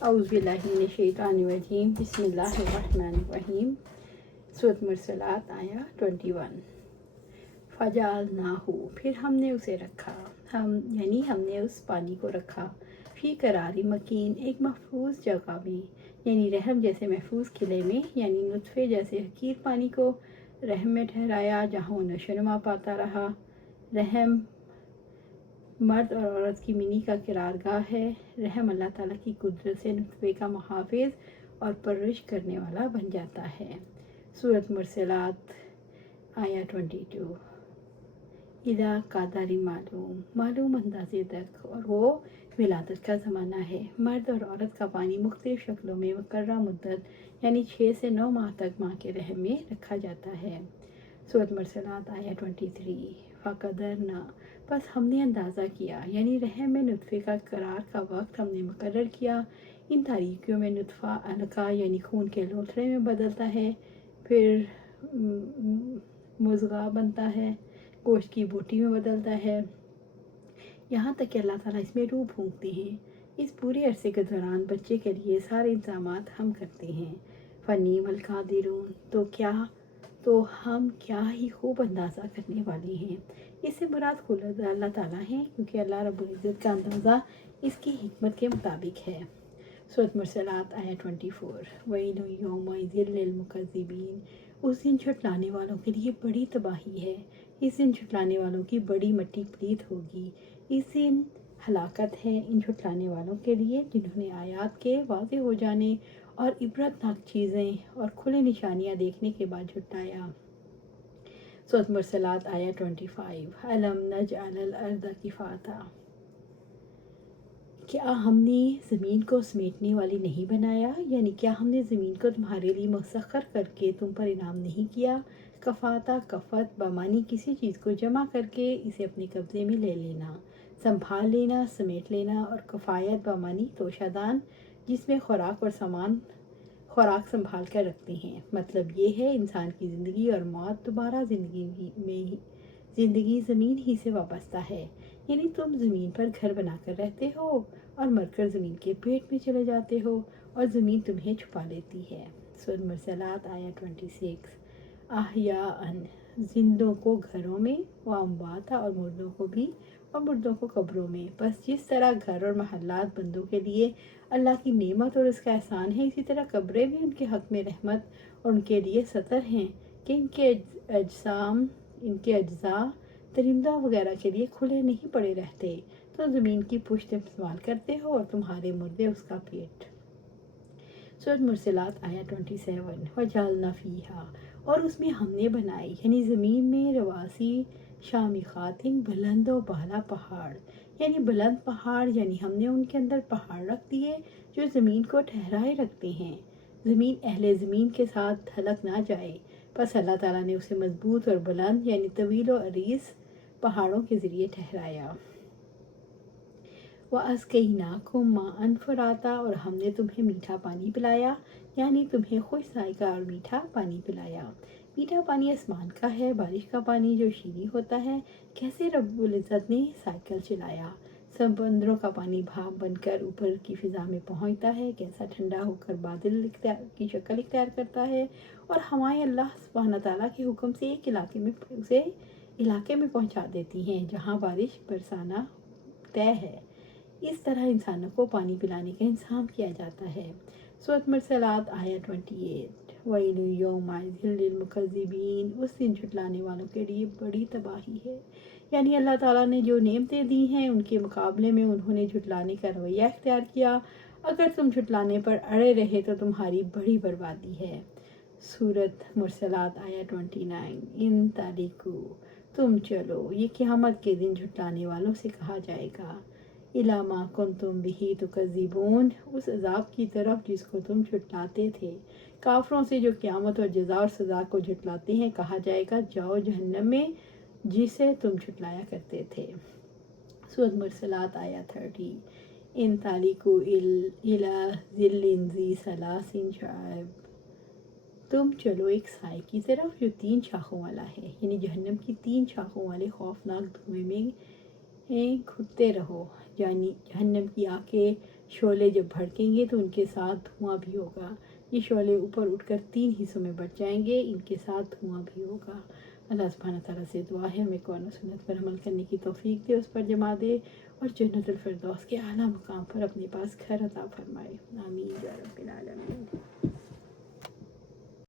اعوذ باللہ من الشیطان الرجیم بسم اللہ الرحمن الرحیم۔ سورۃ مرسلات آیا 21۔ فجعلناہ، پھر ہم نے اسے رکھا، ہم نے اس پانی کو رکھا، فی قرار مکین، ایک محفوظ جگہ میں، یعنی رحم جیسے محفوظ قلعے میں، یعنی نطفے جیسے حقیر پانی کو رحم میں ٹھہرایا جہاں وہ نشو و نما پاتا رہا۔ رحم مرد اور عورت کی منی کا قرارگاہ ہے۔ رحم اللہ تعالیٰ کی قدرت سے نطفے کا محافظ اور پرورش کرنے والا بن جاتا ہے۔ سورۃ مرسلات آیا 22۔ اذا قدر معلوم اندازے تک، اور وہ ولادت کا زمانہ ہے۔ مرد اور عورت کا پانی مختلف شکلوں میں مقررہ مدت یعنی 6 سے 9 ماہ تک ماں کے رحم میں رکھا جاتا ہے۔ سورۃ مرسلات آیا 23۔ فقدرنا، بس ہم نے اندازہ کیا، یعنی رحم میں نطفے کا قرار کا وقت ہم نے مقرر کیا۔ ان تاریکیوں میں نطفہ علقہ یعنی خون کے لوتھڑے میں بدلتا ہے، پھر مضغہ بنتا ہے، گوشت کی بوٹی میں بدلتا ہے، یہاں تک کہ اللہ تعالیٰ اس میں روح پھونکتے ہیں۔ اس پورے عرصے کے دوران بچے کے لیے سارے انتظامات ہم کرتے ہیں۔ فنعم القادرون، تو ہم کیا ہی خوب اندازہ کرنے والے ہیں۔ اس سے مراد خود اللہ تعالیٰ ہیں، کیونکہ اللہ رب العزت کا اندازہ اس کی حکمت کے مطابق ہے۔ سورۃ مرسلات آیا 24۔ وَيْلٌ يَوْمَئِذٍ لِّلْمُكَذِّبِينَ، اس دن جھٹلانے والوں کے لیے بڑی تباہی ہے۔ اس دن جھٹلانے والوں کی بڑی مٹی پلیت ہوگی۔ اس دن ہلاکت ہے ان جھٹلانے والوں کے لیے جنہوں نے آیات کے واضح ہو جانے اور عبرتناک چیزیں اور کھلے نشانیاں دیکھنے کے بعد جھٹلایا۔ سورۃ مرسلات آیا 25۔ أَلَمْ نَجْعَلِ الْأَرْضَ كِفَاتًا، کیا ہم نے زمین کو سمیٹنے والی نہیں بنایا، یعنی کیا ہم نے زمین کو تمہارے لیے مسخر کر کے تم پر انعام نہیں کیا۔ کفاتا، کفت بمانی کسی چیز کو جمع کر کے اسے اپنے قبضے میں لے لینا، سنبھال لینا، سمیٹ لینا، اور کفایت بمانی توشہ دان جس میں خوراک سنبھال کر رکھتے ہیں۔ مطلب یہ ہے انسان کی زندگی اور موت دوبارہ زندگی زمین ہی سے وابستہ ہے، یعنی تم زمین پر گھر بنا کر رہتے ہو اور مر کر زمین کے پیٹ میں چلے جاتے ہو اور زمین تمہیں چھپا لیتی ہے۔ سورۃ مرسلات آیا 26۔ احیاء، زندوں کو گھروں میں، و امواتا، اور مردوں کو بھی، اور مردوں کو قبروں میں۔ بس جس طرح گھر اور محلات بندوں کے لیے اللہ کی نعمت اور اس کا احسان ہے، اسی طرح قبریں بھی ان کے حق میں رحمت اور ان کے لیے سطر ہیں کہ ان کے اجزاء درندہ وغیرہ کے لیے کھلے نہیں پڑے رہتے، تو زمین کی پشت استعمال کرتے ہو اور تمہارے مردے اس کا پیٹ۔ سورۃ مرسلات آیا 27۔ وَجَعَلْنَا فِيهَا، اور اس میں ہم نے بنائی، یعنی زمین میں، رواسی شامخات، بلند و بالا پہاڑ، یعنی بلند پہاڑ، یعنی ہم نے ان کے اندر پہاڑ رکھ دیے جو زمین کو ٹھہرائے رکھتے ہیں، زمین اہل زمین کے ساتھ دھڑک نہ جائے، بس اللہ تعالیٰ نے اسے مضبوط اور بلند یعنی طویل و عریض پہاڑوں کے ذریعے ٹھہرایا۔ وَأَسْقَيْنَاكُم مَّاءً فُرَاتًا، اور ہم نے تمہیں میٹھا پانی پلایا، یعنی تمہیں خوش ذائقہ اور میٹھا پانی پلایا۔ میٹھا پانی آسمان کا ہے، بارش کا پانی جو شیریں ہوتا ہے۔ کیسے رب العزت نے سائیکل چلایا، سمندروں کا پانی بھاپ بن کر اوپر کی فضا میں پہنچتا ہے، کیسا ٹھنڈا ہو کر بادل کی شکل اختیار کرتا ہے، اور ہوائیں اللہ سبحانہ تعالیٰ کے حکم سے ایک علاقے میں پہنچا دیتی ہیں جہاں بارش برسانا طے ہے۔ اس طرح انسانوں کو پانی پلانے کا انتظام کیا جاتا ہے۔ سورۃ مرسلات آیا 28۔ وَيْلٌ يَوْمَئِذٍ لِّلْمُكَذِّبِينَ، اس دن جھٹلانے والوں کے لیے بڑی تباہی ہے، یعنی اللہ تعالیٰ نے جو نعمتیں دی ہیں ان کے مقابلے میں انہوں نے جھٹلانے کا رویہ اختیار کیا۔ اگر تم جھٹلانے پر اڑے رہے تو تمہاری بڑی بربادی ہے۔ سورۃ مرسلات آیا 29۔ ان تاریکو، تم چلو، یہ قیامت کے دن جھٹلانے والوں سے کہا جائے گا، اِلیٰ مَا کُنتُم بِہِ تُکَذِّبُونَ، اس عذاب کی طرف جس کو تم جھٹلاتے تھے۔ کافروں سے جو قیامت اور جزا اور سزا کو جھٹلاتے ہیں کہا جائے گا، جاؤ جہنم میں جسے تم جھٹلایا کرتے تھے۔ سورۃ مرسلات آیا 30۔ ان تالیکو اِلیٰ ظِلٍّ ذِی ثَلَاثِ شُعَبٍ، تم چلو ایک سائے کی طرف جو 3 شاخوں والا ہے، یعنی جہنم کی 3 شاخوں والے خوفناک دھوئیں میں گھٹتے رہو، یعنی جہنم کی آگ کے شعلے جب بھڑکیں گے تو ان کے ساتھ دھواں بھی ہوگا۔ یہ شعلے اوپر اٹھ کر 3 حصوں میں بٹ جائیں گے، ان کے ساتھ دھواں بھی ہوگا۔ اللہ سبحانہ تعالیٰ سے دعا ہے ہمیں قرآن و سنت پر عمل کرنے کی توفیق دے، اس پر جما دے اور جنت الفردوس کے اعلیٰ مقام پر اپنے پاس گھر عطا فرمائے۔ آمین یا رب العالمین۔